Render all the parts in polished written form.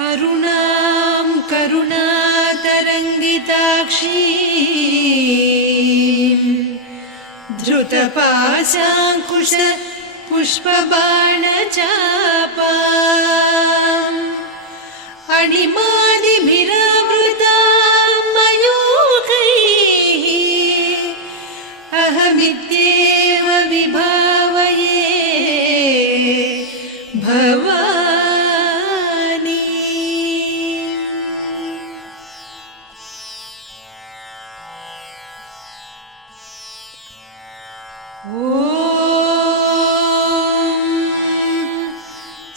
अरुणां करुणातरङ्गिताक्षीं धृतपाशाङ्कुश पुष्पबाणचापाम् अणिमादिभिरावृतां मयूखैः अहमित्येव विभावये भवानी।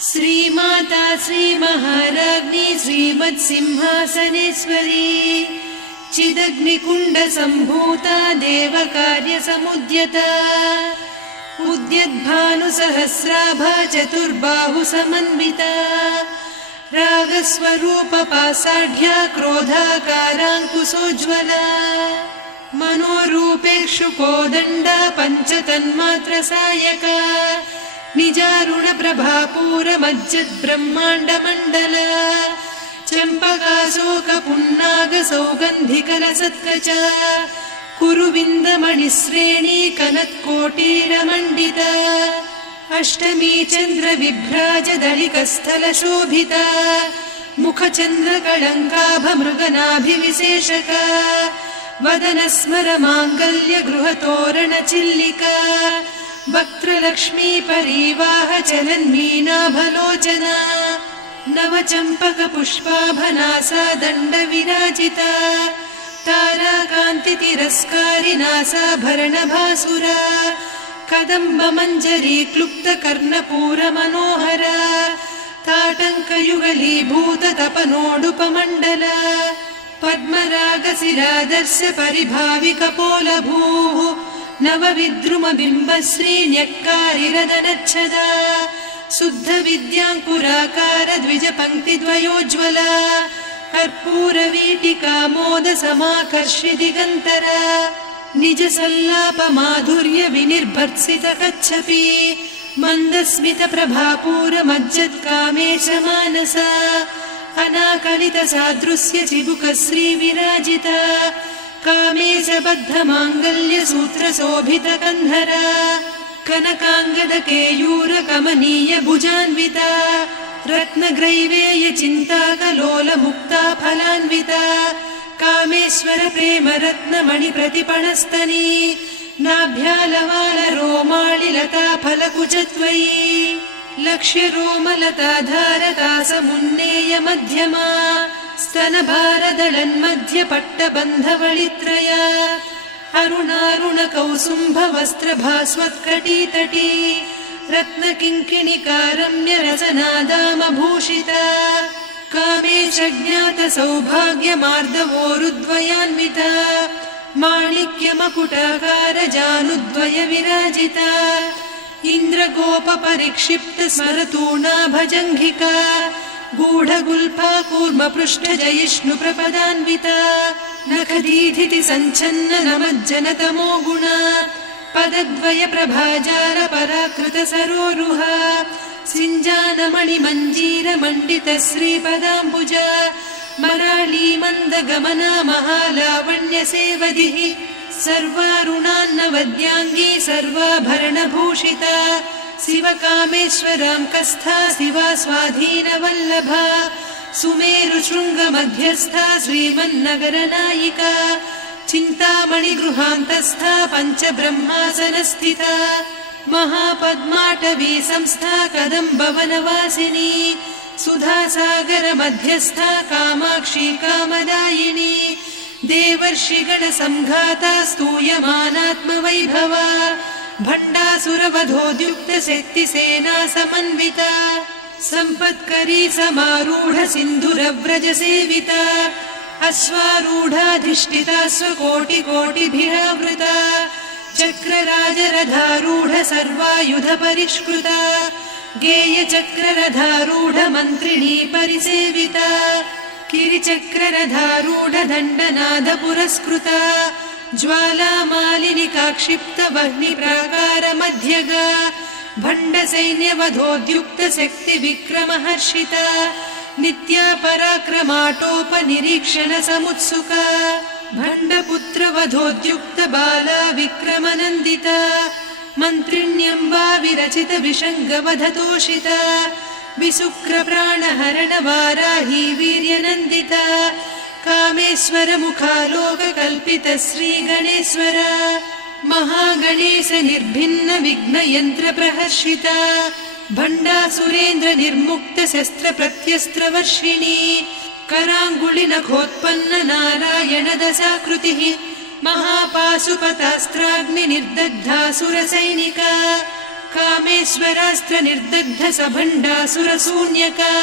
श्रीमाता श्रीमहाराज्ञी श्रीमत्सिंहासनेश्वरी चिदग्निकुण्डसम्भूता देवकार्यसमुद्यता उद्यद्भानुसहस्राभा चतुर्बाहुसमन्विता रागस्वरूपपासाढ्या क्रोधाकाराङ्कुशोज्ज्वला मनोरूपेक्षुकोदण्डा पञ्चतन्मात्रसायका निजारुणप्रभापूरमज्जद्ब्रह्माण्डमण्डला चम्पकाशोकपुन्नागसौगन्धिकलसत्कचा कुरुविन्दमणिश्रेणी कनत्कोटीरमण्डिता अष्टमी चन्द्रविभ्राजदलिकस्थलशोभिता मुखचन्द्रकळङ्काभमृगनाभिविशेषका वदनस्मरमाङ्गल्यगृहतोरणचिल्लिका वक्त्रलक्ष्मी परीवाहचलन्मीनाभलोचना नवचम्पकपुष्पाभनासा दण्डविराजिता ताराकान्तितिरस्कारिनासाभरणभासुरा कदम्बमञ्जरी क्लुप्तकर्णपूरमनोहरा ताटङ्कयुगलीभूततपनोडुपमण्डला पद्मरागशिरादर्श परिभाविकपोलभूः नवविद्रुमबिम्बश्रीन्यक्कारिरदनच्छदा शुद्धविद्याङ्कुराकार द्विजपङ्क्तिद्वयोज्ज्वला कर्पूरवीटिकामोदसमाकर्षि दिगन्तरा निजसल्लापमाधुर्यविनिर्भर्त्सितकच्छपि मन्दस्मितप्रभापूरमज्जत्कामेशमानसा अनाकलितसादृश्यचिबुकश्रीविराजिता कामेशबद्धमाङ्गल्यसूत्रशोभितकन्धरा कनकाङ्गदकेयूरकमनीयभुजान्विता रत्नग्रैवेयचिन्ताकलोलमुक्ता फलान्विता कामेश्वरप्रेमरत्नमणिप्रतिपणस्तनी नाभ्यालवालरोमालिलता फलकुचत्वयी लक्ष्यरोमलताधारतासमुन्नेयमध्यमा स्तनभारदळन्मध्यपट्टबन्धवळित्रया अरुणारुणकौसुम्भवस्त्रभास्वत्कटीतटी रत्नकिङ्किणिकारम्यरसनादामभूषिता कामेशज्ञातसौभाग्यमार्दवोरुद्वयान्विता माणिक्यमकुटाकारजानुद्वयविराजिता इन्द्रगोपपरिक्षिप्तस्मरतूणाभजङ्घिका गूढगुल्फा कूर्मपृष्ठजयिष्णुप्रपदान्विता नखदीधिति सञ्छन्न नमज्जनतमो गुणा पदद्वयप्रभाजालपराकृतसरोरुहा सिञ्जानमणिमञ्जीरमण्डितश्रीपदाम्बुजा मराळीमन्दगमना महालावण्यसेवधिः सर्वारुणान्नवद्याङ्गी सर्वाभरणभूषिता शिवकामेश्वरां कस्था शिवा स्वाधीनवल्लभा सुमेरुशृङ्गमध्यस्था श्रीमन्नगरनायिका चिन्तामणिगृहान्तस्था पञ्चब्रह्मासनस्थिता महापद्माटवी संस्था कदम्बवनवासिनी सुधासागरमध्यस्था कामाक्षी कामदायिनी देवर्षिगणसंघाता स्तूयमानात्मवैभवा भण्डासुरवधोद्युक्तशक्तिसेना समन्विता सम्पत्करी समारूढ सिन्धुरव्रजसेविता अश्वारूढाधिष्ठिता स्वकोटिकोटिभिरावृता चक्रराजरथारूढ सर्वायुधपरिष्कृता गेयचक्ररथारूढ मन्त्रिणी परिसेविता किरिचक्ररथारूढ दण्डनाद पुरस्कृता ज्वालामालिनिकाक्षिप्तवह्निप्राकारमध्यगा भण्डसैन्यवधोद्युक्तशक्तिविक्रमहर्षिता नित्या पराक्रमाटोपनिरीक्षण समुत्सुका भण्डपुत्रवधोद्युक्त बाला विक्रमनन्दिता मन्त्रिण्यम्बा विरचित विषङ्गवधतोषिता विसुक्रप्राणहरण वाराही वीर्यनन्दिता कामेश्वर मुखालोककल्पित श्रीगणेश्वर महागणेश निर्भिन्न विघ्नयन्त्र प्रहर्षिता भण्डासुरेन्द्र निर्मुक्त शस्त्र प्रत्यस्त्रवर्षिणी कराङ्गुलि नखोत्पन्न नारायण दशाकृतिः महापाशुपतास्त्राग्नि निर्दग्धासुरसैनिका कामेश्वरास्त्र निर्दग्ध सभण्डासुर शून्यका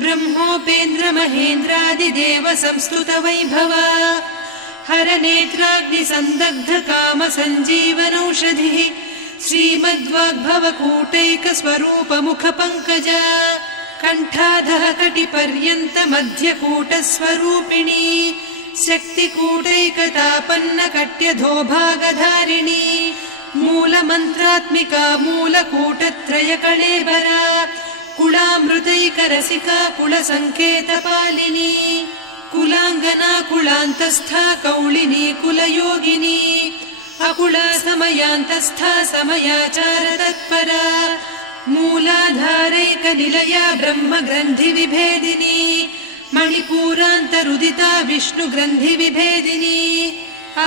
ब्रह्मोपेन्द्र महेन्द्रादिदेव संस्तुत वैभवा हर नेत्राग्नि संदग्ध काम सञ्जीवनौषधिः श्रीमद्वाग्भव कूटैक स्वरूप मुख पंकजा कंठाधः कटिपर्यन्त मध्यकूट स्वरूपिणी शक्तिकूटैकतापन्न कट्यधो भागधारिणी मूल मंत्रात्मिका मूलकूटत्रय कळेबरा कुलामृतैक रसिका कुल संकेत पालिनी कुलांगना कुलांतस्था कौलिनी कुलयोगिनी अकुला समयांतस्था समयाचार तत्परा मूलाधारैक निलया ब्रह्म ग्रंथि विभेदिनी मणिपूरान्तरुदिता विष्णु ग्रंथि विभेदिनी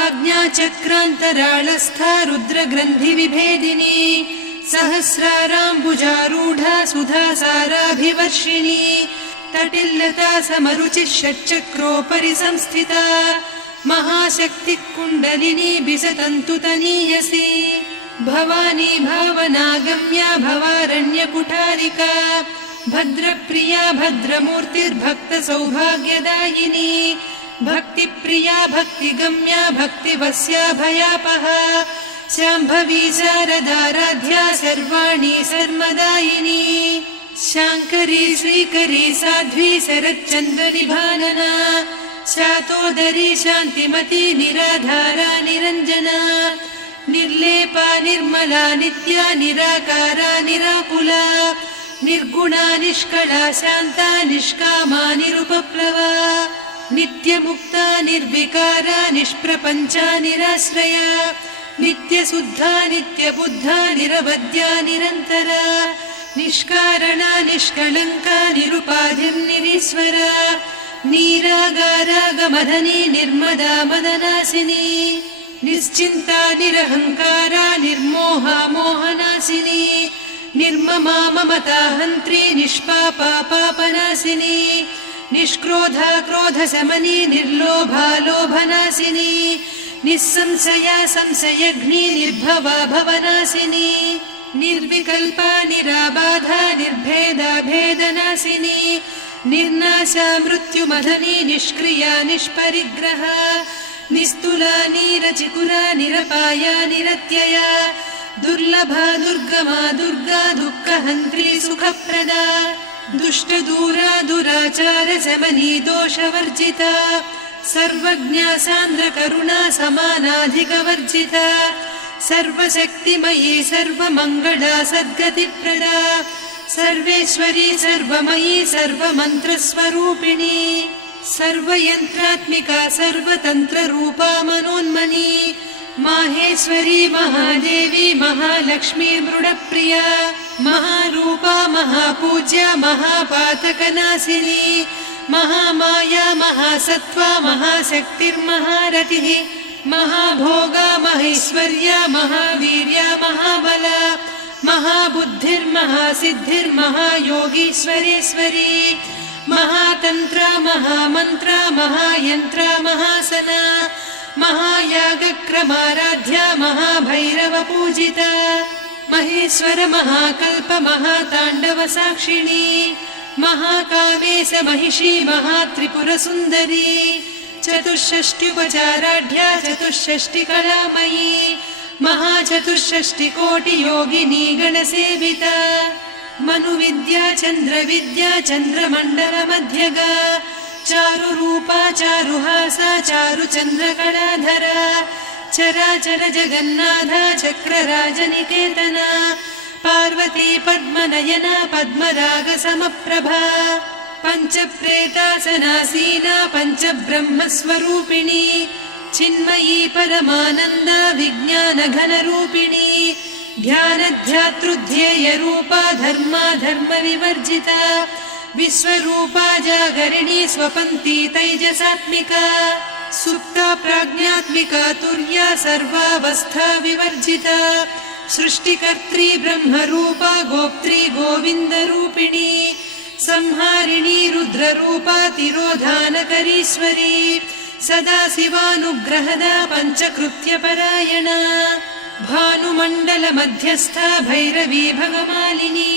आज्ञाचक्रान्तराळस्था रुद्र ग्रंथि विभेदिनी सहस्राराम्बुजारूढा सुधा साराभिवर्षिणी तटिल्लता समरुचिः षट्चक्रोपरि संस्थिता महाशक्ति कुण्डलिनी बिसतन्तु तनीयसी भवानी भावनागम्या भवारण्य कुठारिका भद्रप्रिया भद्रमूर्तिर्भक्त सौभाग्यदायिनी भक्तिप्रिया भक्तिगम्या भक्तिवस्या भयापहा शाम्भवी शारदाराध्या सर्वाणि सर्वदायिनी शाङ्करी श्रीकरी साध्वी शरच्चन्द्र निभानना शातोदरी शान्तिमती निराधारा निरञ्जना निर्लेपा निर्मला नित्या निराकारा निराकुला निर्गुणा निष्कला शान्ता निष्कामा निरुपप्लवा नित्यमुक्ता निर्विकारा निष्प्रपञ्चा निराश्रया नित्यशुद्धा नित्यबुद्धा निरवद्या निरन्तरा निष्कारणा निष्कलङ्का निरुपाधिर्निरीश्वरा नीरागारागमधनी निर्मदा मदनासिनी निश्चिन्ता निरहङ्कारा निर्मोहा मोहनासिनी निर्ममा ममता हन्त्री निष्पापा पापनासिनी निष्क्रोधा क्रोधशमनी निर्लोभा लोभनासिनी निस्संशया संशयघ्नी निर्भवा भवनासिनी निर्विकल्पा निराबाधा निर्भेदा भेदनासिनी निर्नाशा मृत्युमधनी निष्क्रिया निष्परिग्रहा निस्तुला नीरचिकुरा निरपाया निरत्यया दुर्लभा दुर्गमा दुर्गा दुःखहन्त्री सुखप्रदा दुष्टदूरा दुराचार शमनी दोषवर्जिता सर्वज्ञा सान्द्र करुणा समानाधिकवर्जिता सर्वशक्तिमयी सर्वमङ्गला सद्गतिप्रदा सर्वेश्वरी सर्वमयी सर्वमन्त्रस्वरूपिणी सर्वयन्त्रात्मिका सर्वतन्त्ररूपा मनोन्मनी माहेश्वरी महादेवी महालक्ष्मी मृडप्रिया महारूपा महापूज्या महापातकनाशिनी महामाया महासत्त्वा महाशक्तिर्महारतिः महाभोगा महेश्वर्या महावीर्या महाबला महाबुद्धिर्महासिद्धिर्महायोगीश्वरेश्वरी महातन्त्रा महामन्त्रा महायन्त्रा महासना महायागक्रमाराध्या महाभैरवपूजिता महेश्वर महाकल्प महाताण्डव साक्षिणी महाकामेश महिषी महात्रिपुरसुन्दरी चतुष्षष्ट्युपचाराढ्या चतुष्षष्टिकलामयी महाचतुष्षष्टिकोटियोगिनी गणसेविता मनुविद्या चन्द्रविद्या चन्द्रमण्डलमध्यगा चारुरूपा चारुहासा चारुचन्द्रकलाधरा चराचर जगन्नाथा चक्रराजनिकेतना पार्वती पद्मनयना पद्मरागसमप्रभा पञ्चप्रेतासनासीना पञ्चब्रह्मस्वरूपिणी चिन्मयी परमानन्दा विज्ञानघनरूपिणी ध्यानध्यातृध्येयरूपा धर्माधर्मविवर्जिता विश्वरूपा जागरिणी स्वपन्ती तैजसात्मिका सुप्ता प्राज्ञात्मिका तुर्या सर्वावस्था विवर्जिता सृष्टिकर्त्री ब्रह्मरूपा गोप्त्री गोविन्दरूपिणी संहारिणी रुद्ररूपा तिरोधानकरीश्वरी सदा शिवानुग्रहदा पञ्चकृत्यपरायणा भानुमण्डलमध्यस्था भैरवी भगमालिनी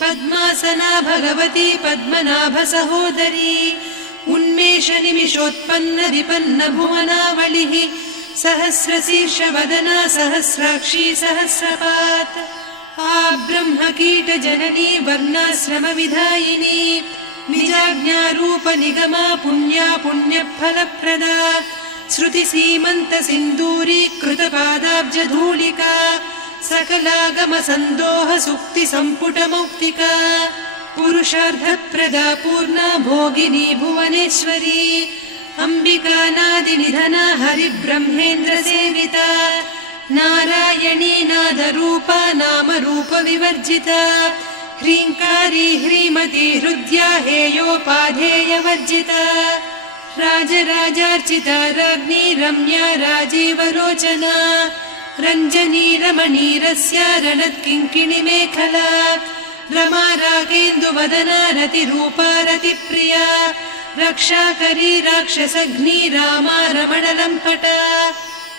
पद्मासना भगवती पद्मनाभसहोदरी उन्मेषनिमिषोत्पन्न विपन्न भुवनावलिः सहस्रशीर्षवदना सहस्राक्षी सहस्रपात् ब्रह्मकीटजननी वर्णाश्रमविधायिनी निजाज्ञारूपनिगमा पुण्या पुण्यफलप्रदा श्रुतिसीमन्तसिन्दूरीकृतपादाब्जधूलिका सकलागमसन्दोहसुक्तिसम्पुटमौक्तिका पुरुषार्थप्रदा पूर्णा भोगिनी भुवनेश्वरी अम्बिकानादिनिधना हरिब्रह्मेन्द्रसेविता नारायणी नादरूपा नामरूपविवर्जिता ह्रीङ्कारी ह्रीमती हृद्या हेयोपाधेयवर्जिता राजराजार्चिता राज्ञी रम्या राजीवलोचना रञ्जनी रमणीरस्या रणत्किङ्किणिमेखला रमा रागेन्दुवदना रतिरूपा रतिप्रिया रक्षाकरी राक्षसघ्नी रामा रमणलम्पटा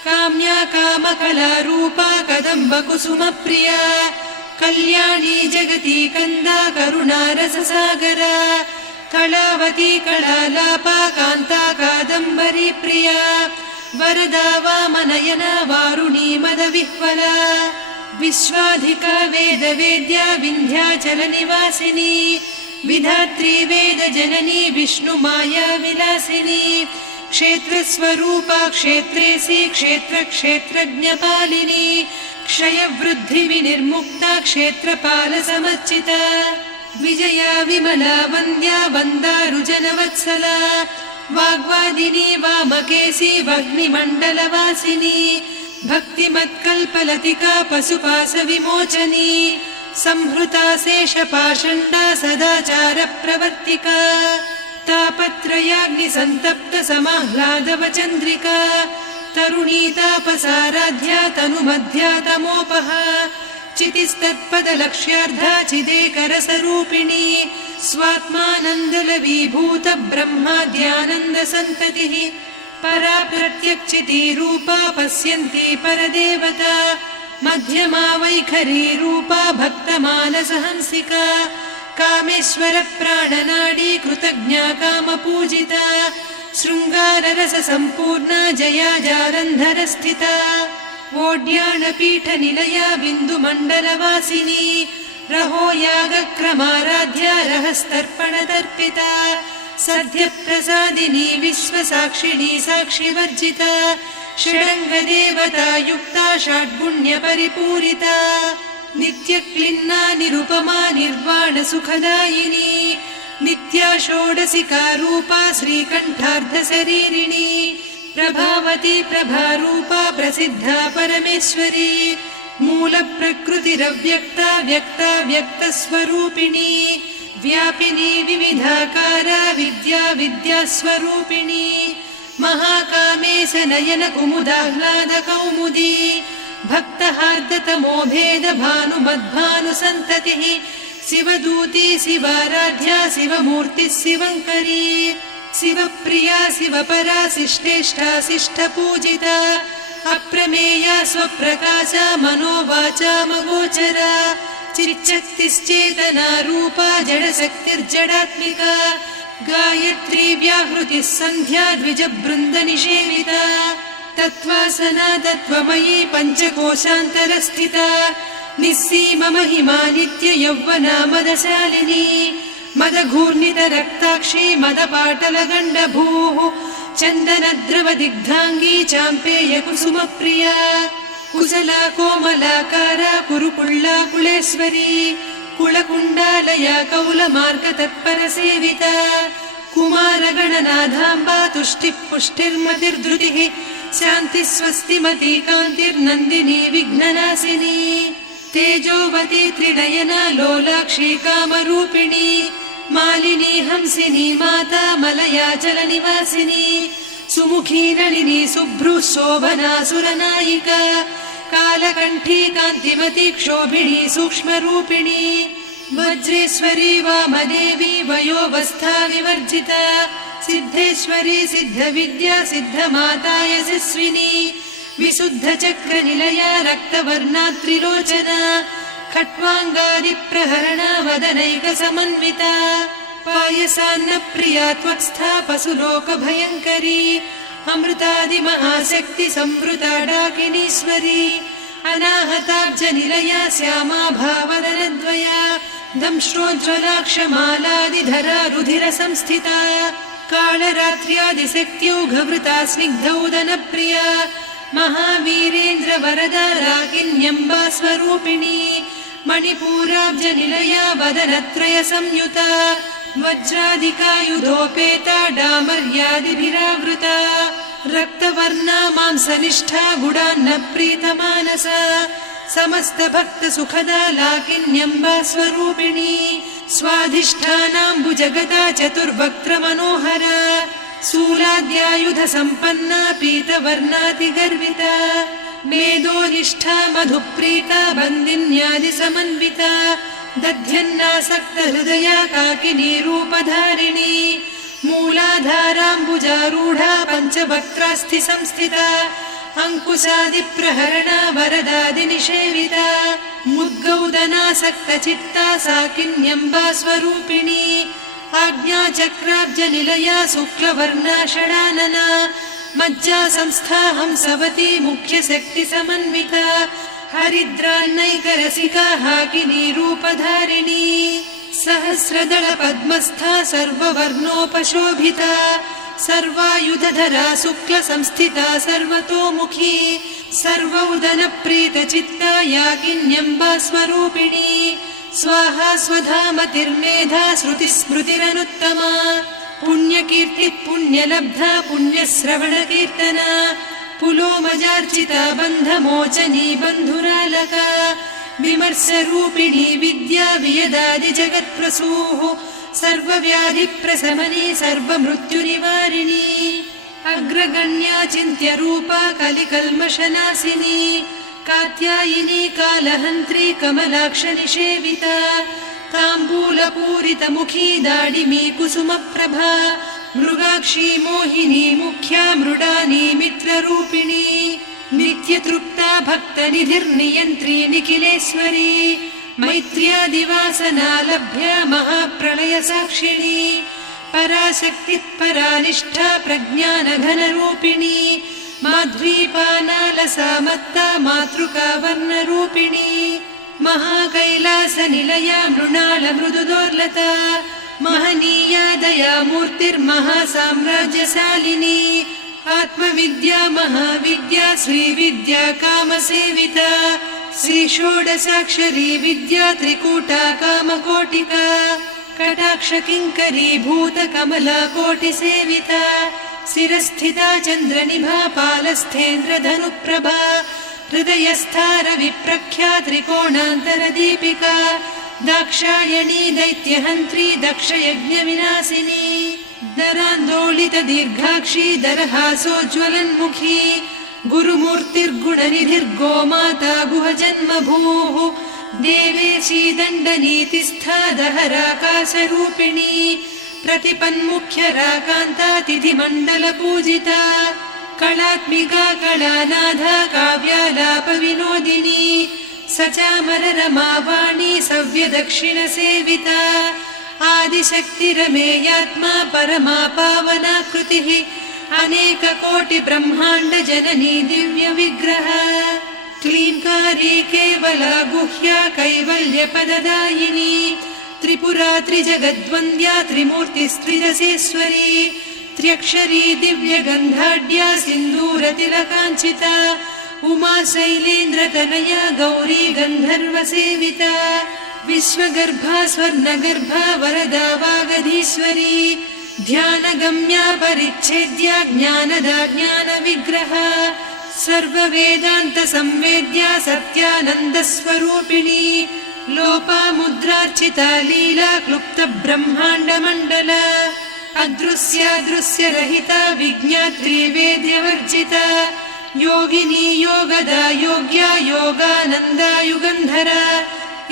काम्या कामकलारूपा कदम्बकुसुमप्रिया कल्याणी जगती कन्दा करुणारससागरा कलावती कलालापा कान्ता कादम्बरी प्रिया वरदा वामनयना वारुणी मदविह्वला विश्वाधिका वेदवेद्या विन्ध्याचलनिवासिनी विधात्री वेदजननी विष्णुमाया विलासिनी क्षेत्रस्वरूपा क्षेत्रेसी क्षेत्रक्षेत्रज्ञपालिनी क्षयवृद्धिविनिर्मुक्ता क्षेत्रपालसमर्चिता विजया विमला वन्द्या वन्दारुजनवत्सला वाग्वादिनी वामकेशी वह्निमण्डलवासिनी भक्तिमत्कल्पलतिका पशुपाशविमोचनी संहृता शेषपाषण्डा सदाचारप्रवर्तिका तापत्रयाग्निसन्तप्त समाह्लादवचन्द्रिका तरुणी तापसाराध्या तनुमध्या तमोपहा चितिस्तत्पदलक्ष्यार्धा चिदेकरसरूपिणी स्वात्मानन्दलवीभूत ब्रह्माद्यानन्दसन्ततिः परा प्रत्यक्षितीरूपा पश्यन्ती परदेवता मध्यमा वैखरी रूपा भक्तमानसहंसिका कामेश्वर प्राणनाडी कृतज्ञा कामपूजिता शृङ्गाररससम्पूर्णा जया जालन्धरस्थिता वोड्याणपीठनिलया बिन्दुमण्डलवासिनी रहो यागक्रमाराध्या रहस्तर्पणतर्पिता सद्यप्रसादिनी विश्वसाक्षिणी साक्षिवर्जिता षडङ्गदेवता युक्ता षड्गुण्यपरिपूरिता नित्यक्लिन्ना निरुपमा निर्वाणसुखदायिनी नित्या षोडशिका रूपा श्रीकण्ठार्धशरीरिणी प्रभावती प्रभारूपा प्रसिद्धा परमेश्वरी मूलप्रकृतिरव्यक्ता व्यक्ता व्यक्तस्वरूपिणी व्यापिनी विविधाकारा विद्या विद्यास्वरूपिणी महाकामेश नयन कुमुदाह्लादकौमुदी भक्तहार्दतमो भेद भानुमद्भानुसन्ततिः शिवदूती शिवाराध्या शिवमूर्तिः शिवङ्करी शिवप्रिया शिवपरा शिष्टेष्टा शिष्टपूजिता अप्रमेया स्वप्रकाशा मनोवाचामगोचरा चिच्चक्तिश्चेतना रूपा जडशक्तिर्जडात्मिका गायत्री व्याहृतिः सन्ध्या द्विजबृन्दनिषेविता तत्त्वासना तत्त्वमयी पञ्चकोशान्तरस्थिता निस्सीममहिमा नित्ययौवना मदशालिनी मदघूर्णितरक्ताक्षी मदपाटलगण्डभूः चन्दनद्रवदिग्धाङ्गी चाम्पेयकुसुमप्रिया कुशला कोमलाकारा कुरुकुळ्ळा कुलेश्वरी कुलकुण्डालया कौलमार्गतत्परसेविता कुमारगणनाथाम्बा तुष्टिः पुष्टिर्मतिर्धृतिः शान्तिः स्वस्तिमती कान्तिर्नन्दिनी विघ्ननाशिनी तेजोवती त्रिनयना लोलाक्षी कामरूपिणी मालिनी हंसिनी माता मलयाचलनिवासिनी सुमुखी नलिनी शुभ्रुः शोभना सुरनायिका कालकण्ठी कान्तिमती क्षोभिणी सूक्ष्मरूपिणी वज्रेश्वरी वामदेवी वयोवस्था विवर्जिता सिद्धेश्वरी सिद्धविद्या सिद्धमाता यशस्विनी विशुद्धचक्रनिलया रक्तवर्णा त्रिलोचना खट्वाङ्गादिप्रहरणा वदनैकसमन्विता पायसान्नप्रिया त्वक्स्था पशुलोकभयङ्करी अमृतादिमहाशक्ति संवृता डाकिनीश्वरी अनाहताब्जनिलया श्यामा भावदनद्वया दंश्रोज्ज्वलाक्षमालादिधरा रुधिरसंस्थिता कालरात्र्यादिशक्त्यौघवृता स्निग्धौदनप्रिया महावीरेन्द्रवरदा राकिन्यम्बा स्वरूपिणी मणिपूराब्जनिलया वदनत्रयसंयुता वज्रादिकायुधोपेता डामर्यादिभिरावृता रक्तवर्णा मांसनिष्ठा गुडान्नप्रीतमानसा समस्तभक्तसुखदा लाकिन्यम्बा स्वरूपिणी स्वाधिष्ठानाम्बुजगदा चतुर्वक्त्रमनोहरा शूलाद्यायुधसम्पन्ना पीतवर्णातिगर्विता मेदोनिष्ठा मधुप्रीता बन्दिन्यादिसमन्विता दध्यन्नासक्तहृदया काकिनी रूपधारिणी मूलाधाराम्बुजारूढा पञ्चवक्त्रास्थिसंस्थिता अङ्कुशादिप्रहरणा वरदादिनिषेविता मुद्गौदनासक्तचित्ता साकिन्यम्बा स्वरूपिणी आज्ञाचक्राब्जनिलया शुक्लवर्णा षडानना मज्जा संस्था हंसवती मुख्यशक्तिसमन्विता हरिद्रान्नैकरसिका हाकिनी रूपधारिणी सहस्रदल पद्मस्था सर्ववर्णोपशोभिता सर्वायुधधरा शुक्लसंस्थिता सर्वतोमुखी सर्वौदनप्रीतचित्ता याकिन्यम्बा स्वरूपिणी स्वाहा स्वधामतिर्मेधा श्रुतिस्मृतिरनुत्तमा पुण्यकीर्तिः पुण्यलब्धा पुण्यश्रवणकीर्तना पुलोमजार्चिता बन्धमोचनी बन्धुरालका विमर्शरूपिणी विद्या वियदादिजगत्प्रसूः सर्वव्याधिप्रशमनी सर्वमृत्युनिवारिणी अग्रगण्या चिन्त्यरूपा कलिकल्मषनाशिनी कात्यायिनी कालहन्त्री कमलाक्षनिषेविता ताम्बूलपूरितमुखी दाडिमी कुसुमप्रभा मृगाक्षी मोहिनी मुख्या मृडानी मित्ररूपिणी नित्यतृप्ता भक्तनिधिर्नियन्त्री निखिलेश्वरी मैत्र्यादिवासना लभ्या महाप्रलयसाक्षिणी पराशक्तिः परानिष्ठा प्रज्ञानघनरूपिणी माध्वीपानालसा मत्ता मातृका वर्णरूपिणी महाकैलासनिलया मृणालमृदुदोर्लता महनीया दया मूर्तिर्महासाम्राज्यशालिनी आत्मविद्या महाविद्या श्रीविद्या कामसेविता श्रीषोडशाक्षरी विद्या त्रिकूटा कामकोटिका कटाक्षकिङ्करी भूतकमला कोटिसेविता शिरस्थिता चन्द्रनिभा पालस्थेन्द्रधनुप्रभा हृदयस्था रविप्रख्या त्रिकोणान्तरदीपिका दाक्षायणी दैत्यहन्त्री दक्षयज्ञविनाशिनी दरान्दोलितदीर्घाक्षी दरहासोज्ज्वलन्मुखी गुरुमूर्तिर्गुणनिधिर्गोमाता गुहजन्मभूः देवेशी दण्डनीतिस्था दहराकाशरूपिणी प्रतिपन्मुख्यराकान्ता तिथिमण्डलपूजिता कलात्मिका कलानाधा काव्यालापविनोदिनी सचामररमावाणी सव्यदक्षिणसेविता आदिशक्तिरमेयात्मा परमा पावनाकृतिः अनेककोटिब्रह्माण्डजननी दिव्यविग्रह क्लींकारी केवला गुह्या कैवल्यपददायिनी त्रिपुरा त्रिजगद्वन्द्या त्रिमूर्तिस्त्रिदशेश्वरी त्र्यक्षरी दिव्यगन्धाढ्या सिन्दूरतिलकाञ्चिता उमा शैलेन्द्रतनया गौरी गन्धर्वसेविता विश्वगर्भा स्वर्णगर्भा वरदा वागधीश्वरी ध्यानगम्या परिच्छेद्या ज्ञानदा ज्ञानविग्रहा सर्ववेदान्तसंवेद्या सत्यानन्दस्वरूपिणी लोपामुद्रार्चिता लीला क्लुप्तब्रह्माण्डमण्डला अदृश्यादृश्यरहिता विज्ञात्री वेद्यवर्जिता योगिनी योगदा योग्या योगानन्दा युगन्धरा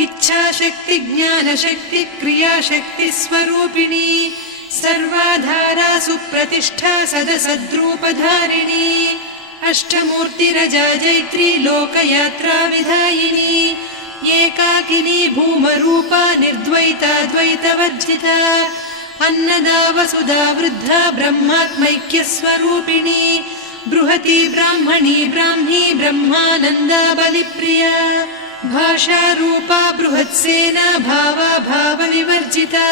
इच्छाशक्ति ज्ञानशक्ति क्रियाशक्ति स्वरूपिणी सर्वाधारा सुप्रतिष्ठा सदसद्रूपधारिणी अष्टमूर्तिरजा जैत्री लोकयात्रा विधायिनी एकाकिनी भूमरूपा निर्द्वैता द्वैतवर्जिता अन्नदा वसुधा वृद्धा ब्रह्मात्मैक्यस्वरूपिणी बृहती ब्राह्मणी ब्राह्मी ब्रह्मानन्दा बलिप्रिया भाषारूपा बृहत्सेना भावा भावविवर्जिता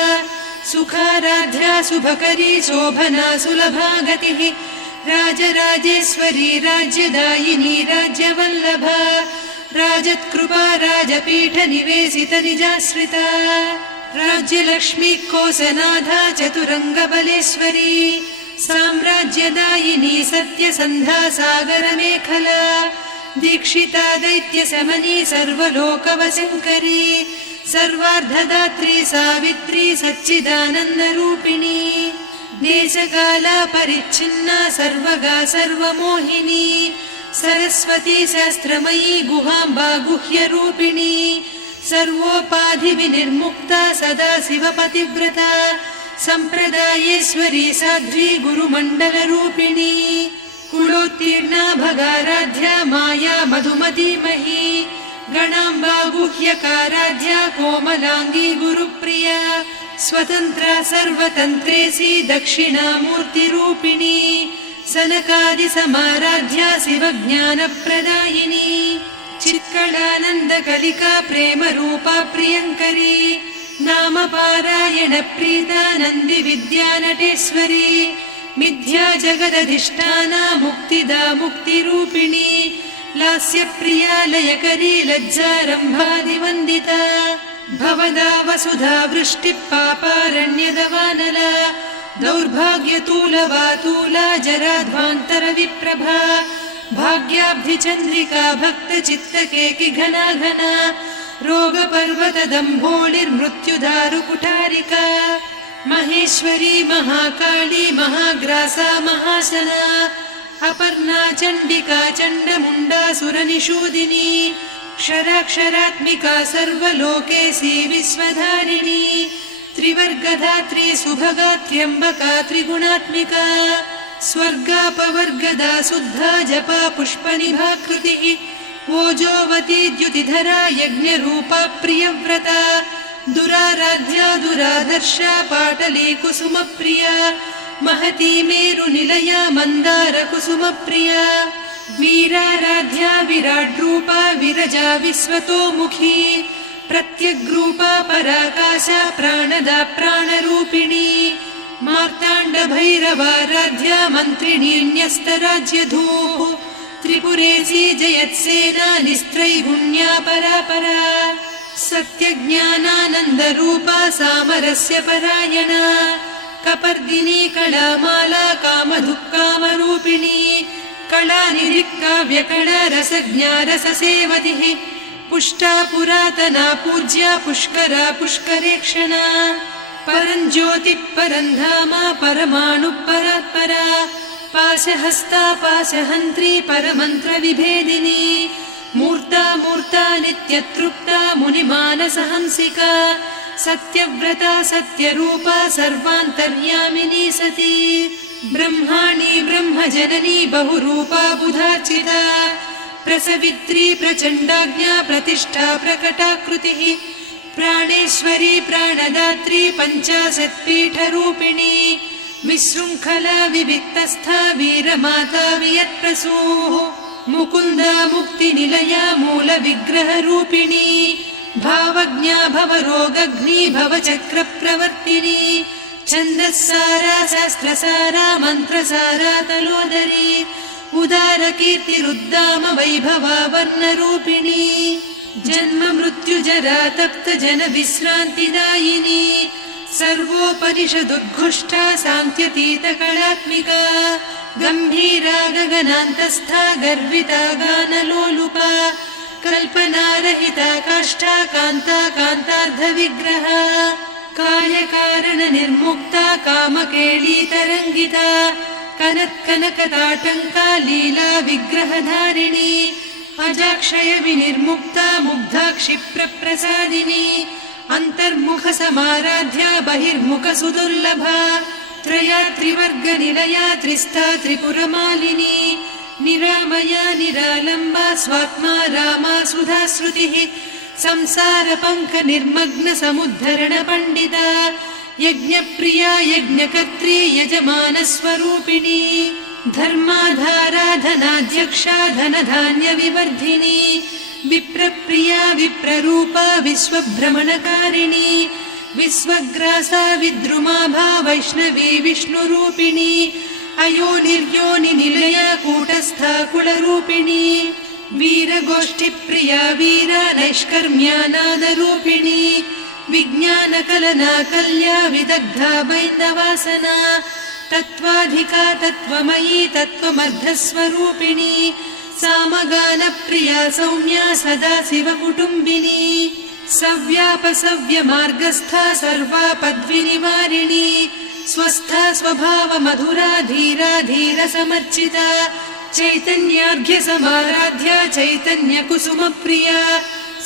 सुखाराध्या शुभकरी शोभना सुलभा गतिः राजराजेश्वरी राज्यदायिनी राज्यवल्लभा राजत्कृपा राजपीठ निवेशित निजाश्रिता राज्यलक्ष्मी कोसनाधा चतुरङ्गबलेश्वरी साम्राज्यदायिनी सत्यसन्धा सागरमेखला दीक्षिता दैत्यशमनी सर्वलोकवशङ्करी सर्वार्धदात्री सावित्री सच्चिदानन्दरूपिणी देशकाला परिच्छिन्ना सर्वगा सर्वमोहिनी सरस्वती शास्त्रमयी गुहाम्बा गुह्यरूपिणी सर्वोपाधिविनिर्मुक्ता सदा शिवपतिव्रता सम्प्रदायेश्वरी साध्वी गुरुमण्डलरूपिणी कुलोत्तीर्णा भगाराध्या माया मधुमतीमही गणाम्बा गुह्यकाराध्या कोमलाङ्गी गुरुप्रिया स्वतन्त्रा सर्वतन्त्रेसी दक्षिणामूर्तिरूपिणी सनकादिसमाराध्या शिवज्ञानप्रदायिनी चित्कलानन्दकलिका प्रेमरूपा प्रियङ्करी नामपारायणप्रीता नन्दिविद्यानटेश्वरी मिथ्या जगदधिष्ठाना मुक्तिदा मुक्तिरूपिणी लास्यप्रिया लयकरी लज्जारम्भादिवन्दिता भवदा वसुधा वृष्टिः पापारण्यदवानला दौर्भाग्यतूलवातूला जराध्वान्तरविप्रभा भाग्याब्धिचन्द्रिका भक्तचित्तकेकि घना घना रोगपर्वतदम्भोळिर्मृत्युदारुकुठारिका महेश्वरी महाकाली महाग्रासा महाशना अपर्णा चण्डिका चण्डमुण्डा सुरनिषूदिनी क्षराक्षरात्मिका सर्वलोकेशी विश्वधारिणी त्रिवर्गधात्री सुभगा त्र्यम्बका त्रिगुणात्मिका स्वर्गापवर्गदा शुद्धा जपा पुष्पनिभाकृतिः ओजोवती द्युतिधरा यज्ञरूपा प्रियव्रता दुराराध्या दुरादर्शा पाटली कुसुमप्रिया महती मेरुनिलया मन्दारकुसुमप्रिया वीराराध्या विराड्रूपा विरजा विश्वतोमुखी प्रत्यग्रूपा पराकाशा प्राणदा प्राणरूपिणी मार्ताण्डभैरवाराध्या मन्त्रिणी न्यस्तराज्यधूः त्रिपुरेशी जयत्सेना निस्त्रैगुण्या परापरा सत्यज्ञानानन्दरूपा सामरस्य परायणा कपर्दिनी कलामाला कामधुक्कामरूपिणी कलानिधिकाव्यकला रसज्ञा रससेवतिः पुष्टा पुरातना पूज्या पुष्करा पुष्करेक्षणा परञ्ज्योतिः परन्धामा परमाणुः परात्परा पाशहस्ता पाशहन्त्री परमन्त्रविभेदिनी मूर्ता मूर्ता नित्यतृप्ता मुनिमानसहंसिका सत्यव्रता सत्यरूपा सर्वान्तर्यामिनी सती ब्रह्माणी ब्रह्मजननी बहुरूपा बुधार्चिता प्रसवित्री प्रचण्डाज्ञा प्रतिष्ठा प्रकटाकृतिः प्राणेश्वरी प्राणदात्री पञ्चाशत्पीठरूपिणी विशृङ्खला विविक्तस्था वीरमाता वियत्प्रसूः मुकुन्दा मुक्तिनिलया मूलविग्रहरूपिणी भावज्ञा भवरोगग्नी भवचक्रप्रवर्तिनी छन्दस्सारा शास्त्रसारा मन्त्रसारा तलोदरी उदारकीर्तिरुद्दाम वैभवा वर्णरूपिणी जन्म मृत्युजरा तप्त जन विश्रान्तिदायिनी सर्वोपनिषदुद्घुष्टा सान्त्यतीत कलात्मिका गम्भीरा गगनान्तस्था गर्विता गानलोलुपा कल्पनारहिता काष्ठा कान्ता कान्तार्धविग्रहा कायकारण निर्मुक्ता कामकेळीतरङ्गिता कनत्कनकताटङ्का लीला विग्रहधारिणी अजाक्षय विनिर्मुक्ता मुग्धा क्षिप्रप्रसादिनी अन्तर्मुख समाराध्या बहिर्मुख सुदुर्लभा त्रया त्रिवर्गनिलया त्रिस्था त्रिपुरमालिनी निरामया निरालम्बा स्वात्मा रामा सुधा श्रुतिः संसार पङ्क निर्मग्न समुद्धरण पण्डिता यज्ञप्रिया यज्ञकर्त्री यजमान स्वरूपिणी धर्माधारा धनाध्यक्षा धनधान्य विवर्धिनी विप्रप्रिया विप्ररूपा विश्वभ्रमणकारिणी विश्वग्रासा विद्रुमाभा वैष्णवी विष्णुरूपिणी अयोनिर्योनि निलया कूटस्था कुलरूपिणी वीरगोष्ठिप्रिया वीरा नैष्कर्म्यानादरूपिणी विज्ञानकलना कल्या विदग्धा बैन्दवासना तत्त्वाधिका तत्त्वमयी तत्त्वमर्धस्वरूपिणी सामगानप्रिया सौम्या सदा शिवकुटुम्बिनी सव्यापसव्यमार्गस्था सर्वापद्विनिवारिणी स्वस्था स्वभावमधुरा धीरा धीरसमर्चिता चैतन्यार्घ्यसमाराध्या चैतन्यकुसुमप्रिया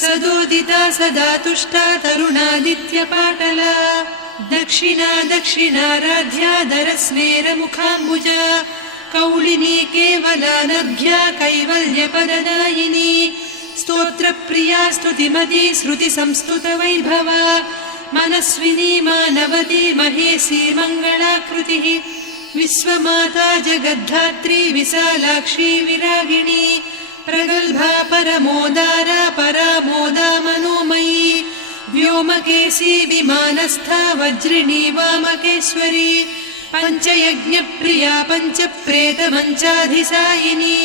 सदोदिता सदा तुष्टा तरुणादित्यपाटला दक्षिणा दक्षिणाराध्या दरस्मेरमुखाम्बुजा कौलिनी केवलानर्घ्या कैवल्यपददायिनी स्तोत्रप्रिया स्तुतिमती श्रुतिसंस्तुतवैभवा मनस्विनी मानवती महेशी मङ्गलाकृतिः विश्वमाता जगद्धात्री विशालाक्षी विरागिणी प्रगल्भा परमोदारा परामोदा मनोमयी व्योमकेशी विमानस्था वज्रिणी वामकेश्वरी पञ्चयज्ञप्रिया पञ्चप्रेतमञ्चाधिसायिनी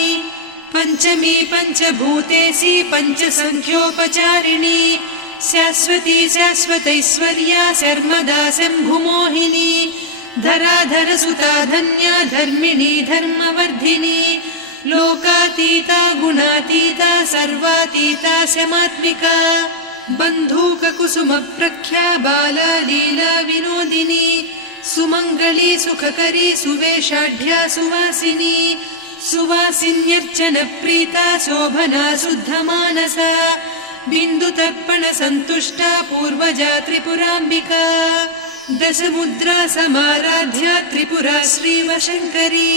पञ्चमी पञ्चभूतेशी पञ्चसङ्ख्योपचारिणी शाश्वती शाश्वतैश्वर्या शर्मदा शम्भुमोहिनी धराधरसुता धन्या धर्मिणी धर्मवर्धिनी लोकातीता गुणातीता सर्वातीता शमात्मिका बन्धूककुसुमप्रख्या बाला लीला विनोदिनी सुमङ्गली सुखकरी सुवेशाढ्या सुवासिनी सुवासिन्यर्चनप्रीता शोभना शुद्धमानसा बिन्दुतर्पणसन्तुष्टा पूर्वजा त्रिपुराम्बिका दशमुद्रा समाराध्या त्रिपुरा श्रीवशङ्करी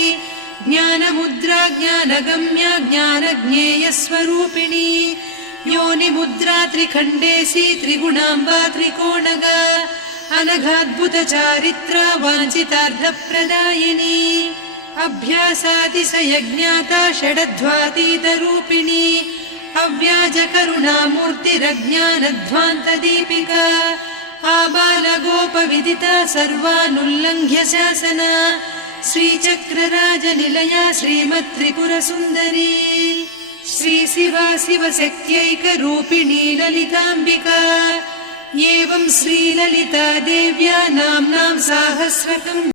ज्ञानमुद्रा ज्ञानगम्या ज्ञानज्ञेयस्वरूपिणी योनिमुद्रा त्रिखण्डेशी त्रिगुणाम्बा त्रिकोणगा अनघाद्भुतचारित्रा वाञ्छितार्थप्रदायिनी अभ्यासातिशयज्ञाता षडध्वातीतरूपिणी अव्याजकरुणामूर्तिरज्ञानध्वान्तदीपिका आबालगोपविदिता सर्वानुल्लङ्घ्य शासना श्रीचक्रराजनिलया श्रीमत्त्रिपुरसुन्दरी श्रीशिवा शिवशक्त्यैकरूपिणी ललिताम्बिका एवं श्रीललिता देव्या नाम्नां साहस्रकम्